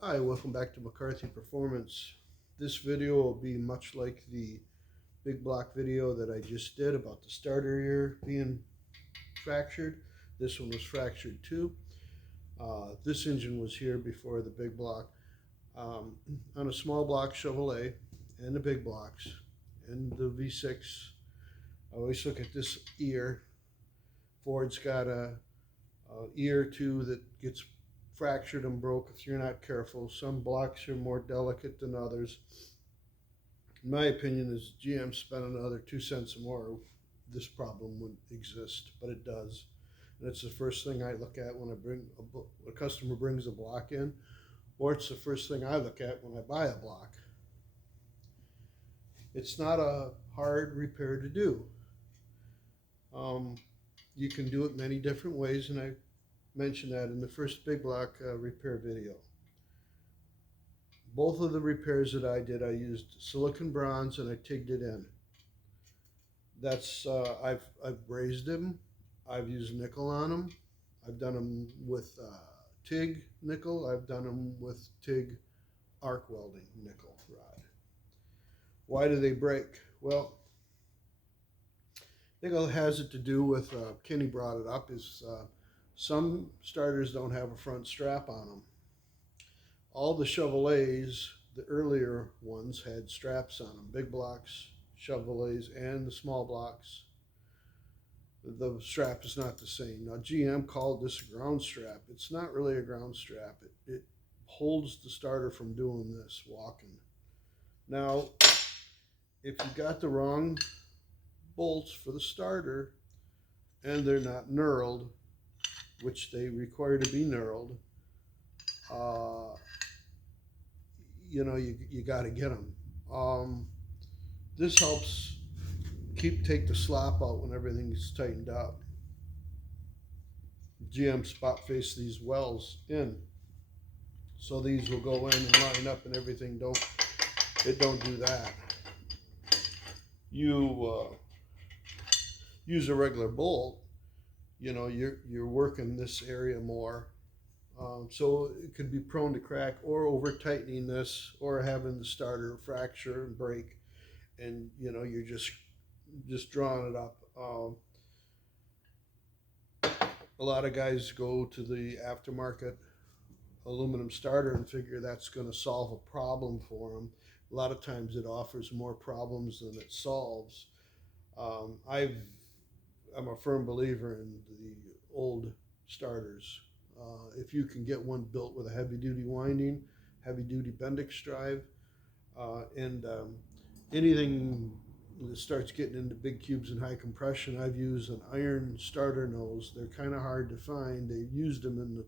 Hi, welcome back to McCarthy Performance. This video will be much like the big block video that I just did about the starter ear being fractured. This one was fractured too. This engine was here before the big block. On a small block Chevrolet and the big blocks and the V6, I always look at this ear. Ford's got a ear too that gets fractured and broke if you're not careful. Some blocks are more delicate than others. In my opinion, is GM spent another 2 cents more, this problem would exist, but it does. And it's the first thing I look at when a customer brings a block in, or it's the first thing I look at when I buy a block. It's not a hard repair to do. You can do it many different ways, and I mentioned that in the first big block repair video. Both of the repairs that I did, I used silicon bronze and I tigged it in. That's I've brazed them. I've used nickel on them. I've done them with TIG nickel. I've done them with TIG arc welding nickel rod. Why do they break? Well, I think it has it to do with, Kenny brought it up, is some starters don't have a front strap on them. All the Chevrolets, the earlier ones, had straps on them. Big blocks, Chevrolets, and the small blocks, the strap is not the same. Now, GM called this a ground strap. It's not really a ground strap. It holds the starter from doing this, walking. Now, if you got the wrong bolts for the starter and they're not knurled, which they require to be knurled, you got to get them. This helps take the slop out when everything's tightened up. GM spot face these wells in, so these will go in and line up and everything. Don't do that. You use a regular bolt. You're working this area more. So it could be prone to crack, or over tightening this, or having the starter fracture and break, and you're just drawing it up. A lot of guys go to the aftermarket aluminum starter and figure that's going to solve a problem for them. A lot of times it offers more problems than it solves. I'm a firm believer in the old starters. If you can get one built with a heavy duty winding, heavy duty Bendix drive, and anything that starts getting into big cubes and high compression, I've used an iron starter nose. They're kind of hard to find. They've used them in the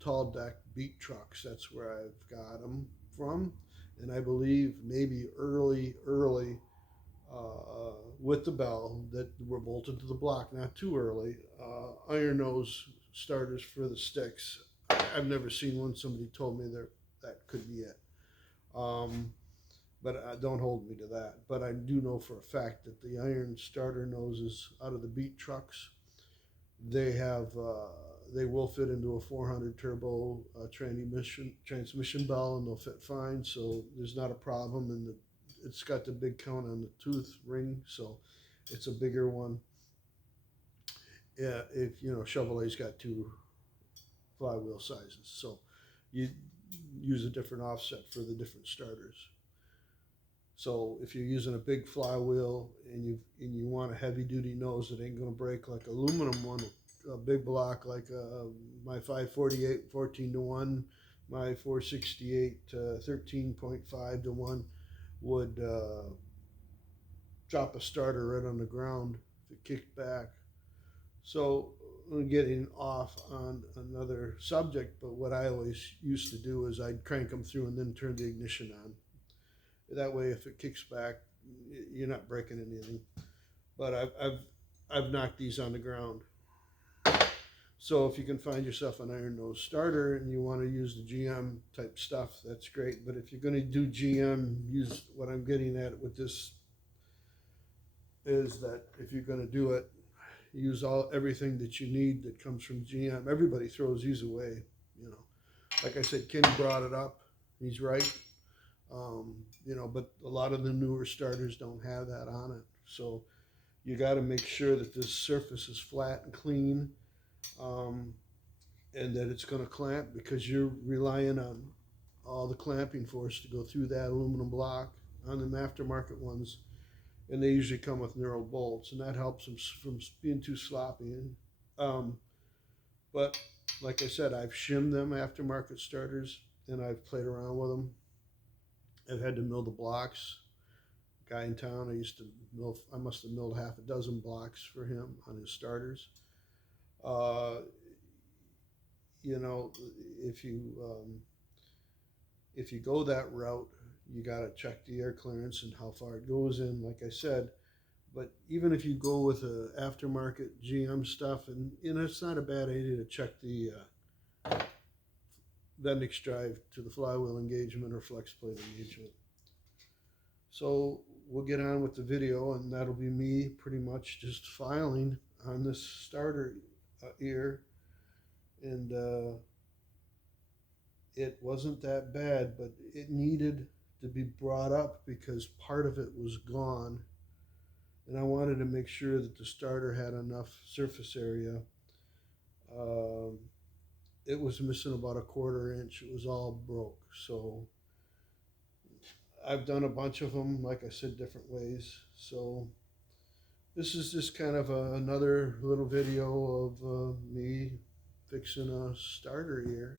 tall deck beat trucks. That's where I've got them from. And I believe maybe early with the bell that were bolted to the block, not too early. Iron nose starters for the sticks. I've never seen one. Somebody told me that could be it. But don't hold me to that. But I do know for a fact that the iron starter noses out of the beat trucks, they will fit into a 400 turbo transmission bell, and they'll fit fine. So there's not a problem, and it's got the big count on the tooth ring, so it's a bigger one. Yeah, if Chevrolet's got two flywheel sizes, so you use a different offset for the different starters. So if you're using a big flywheel and you want a heavy duty nose that ain't gonna break like aluminum one, a big block like my 548 14-1, my 468 13.5 to 1 would drop a starter right on the ground if it kicked back. So I'm getting off on another subject, but what I always used to do is I'd crank them through and then turn the ignition on. That way, if it kicks back, you're not breaking anything. But I've knocked these on the ground. So if you can find yourself an iron nose starter and you want to use the GM type stuff, that's great. But if you're going to do GM, use what I'm getting at with this is that if you're going to do it, use everything that you need that comes from GM. Everybody throws these away, Like I said, Kenny brought it up. He's right. You know, but a lot of the newer starters don't have that on it. So you got to make sure that this surface is flat and clean, and that it's going to clamp, because you're relying on all the clamping force to go through that aluminum block on them aftermarket ones. And they usually come with narrow bolts, and that helps them from being too sloppy. But like I said, I've shimmed them aftermarket starters, and I've played around with them. I've had to mill the blocks. Guy in town, I must have milled half a dozen blocks for him on his starters. You know, if you go that route, you got to check the air clearance and how far it goes in, like I said. But even if you go with a aftermarket GM stuff, and it's not a bad idea to check the Bendix drive to the flywheel engagement or flex plate engagement. So we'll get on with the video, and that'll be me pretty much just filing on this starter ear. And it wasn't that bad, but it needed to be brought up because part of it was gone. And I wanted to make sure that the starter had enough surface area. It was missing about a 1/4 inch. It was all broke. So I've done a bunch of them, like I said, different ways. So this is just kind of another little video of me fixing a starter ear.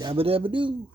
Yabba dabba doo.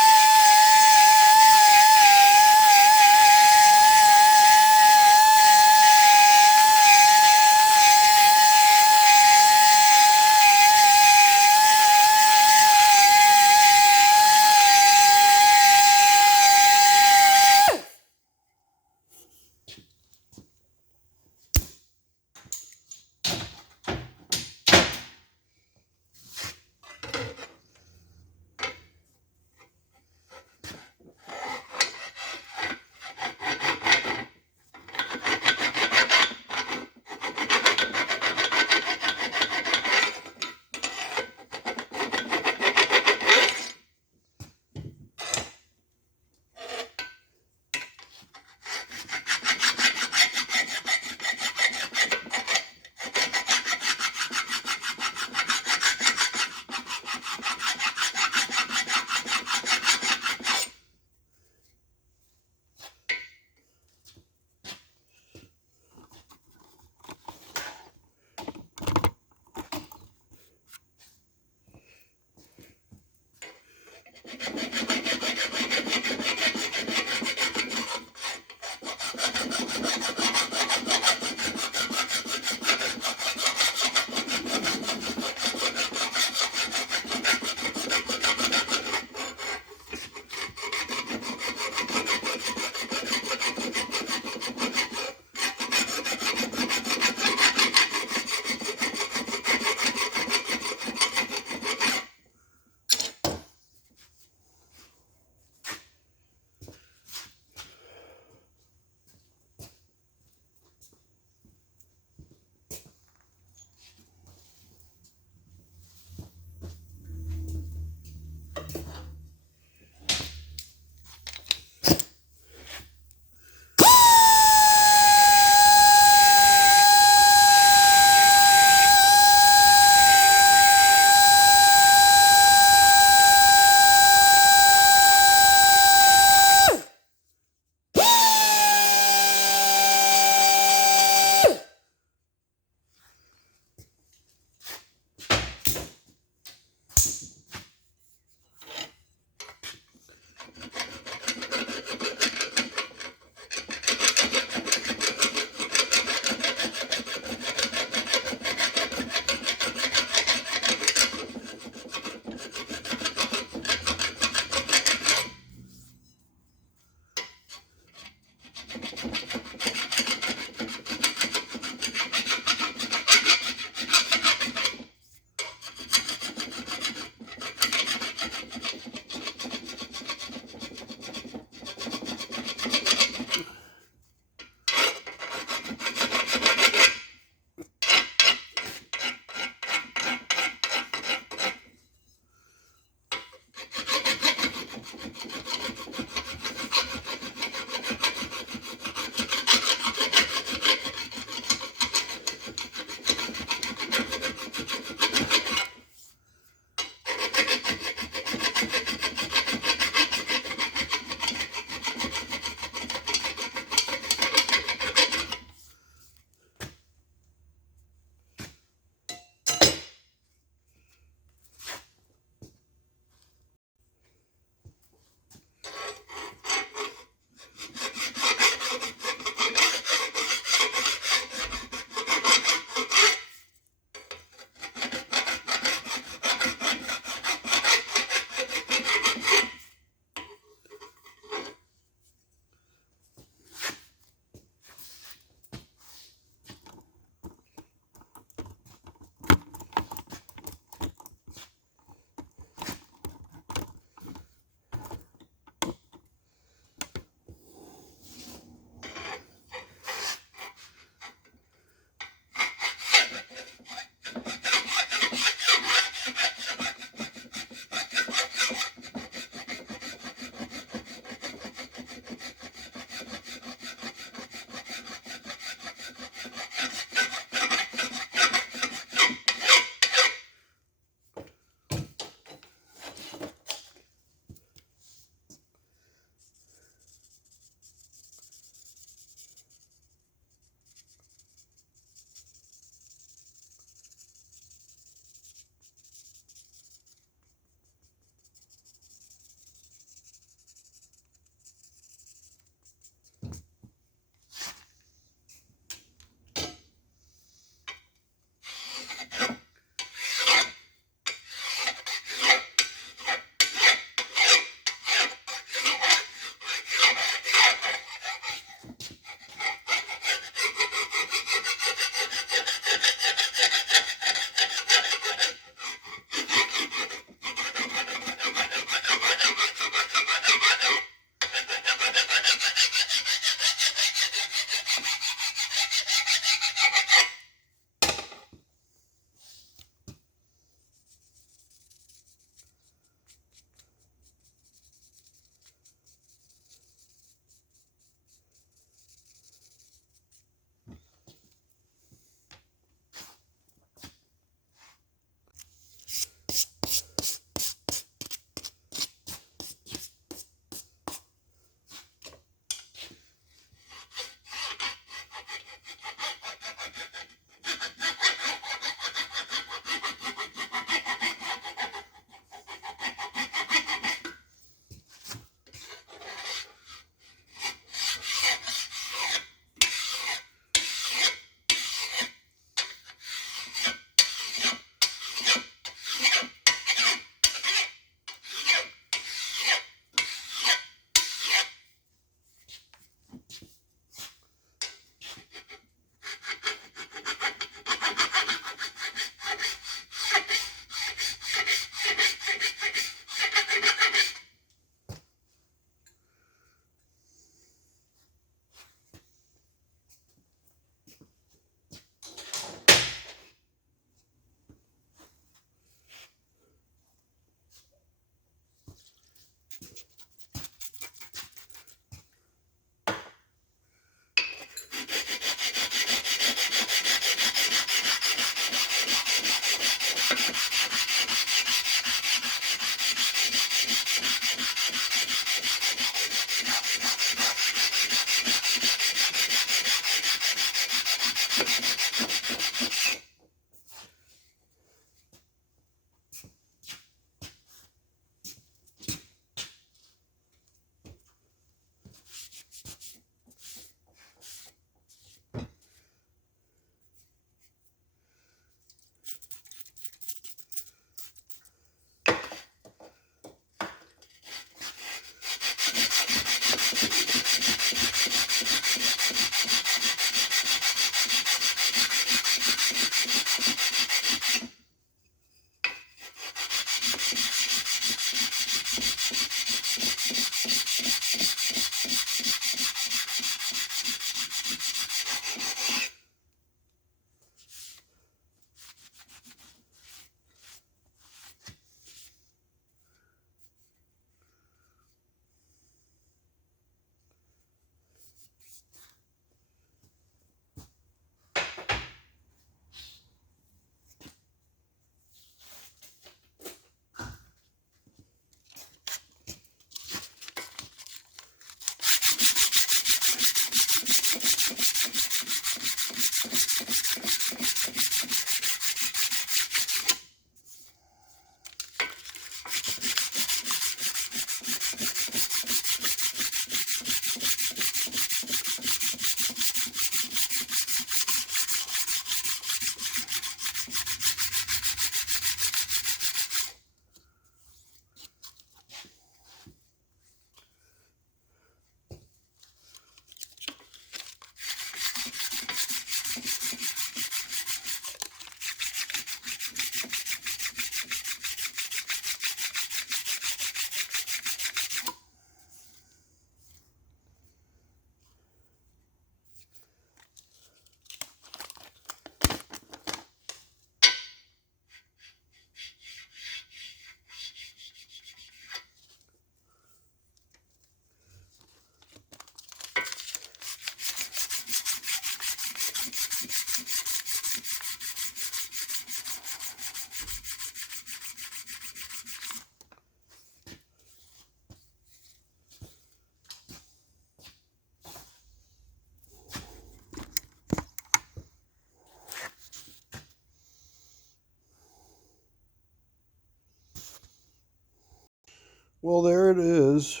Well, there it is.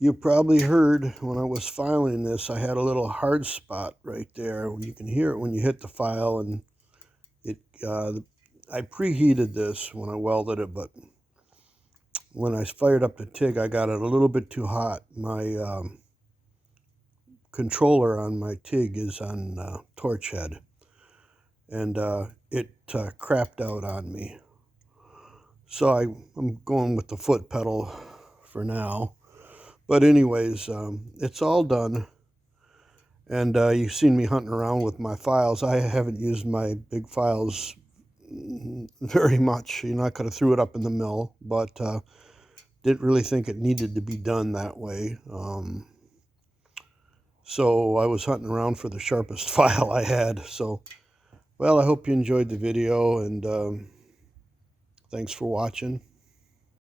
You probably heard when I was filing this, I had a little hard spot right there. You can hear it when you hit the file, and it. I preheated this when I welded it, but when I fired up the TIG, I got it a little bit too hot. My controller on my TIG is on torch head, and it crapped out on me. So I'm going with the foot pedal for now. But anyways, it's all done. And you've seen me hunting around with my files. I haven't used my big files very much. You know, I could have threw it up in the mill, but didn't really think it needed to be done that way. So I was hunting around for the sharpest file I had. So, well, I hope you enjoyed the video, and thanks for watching.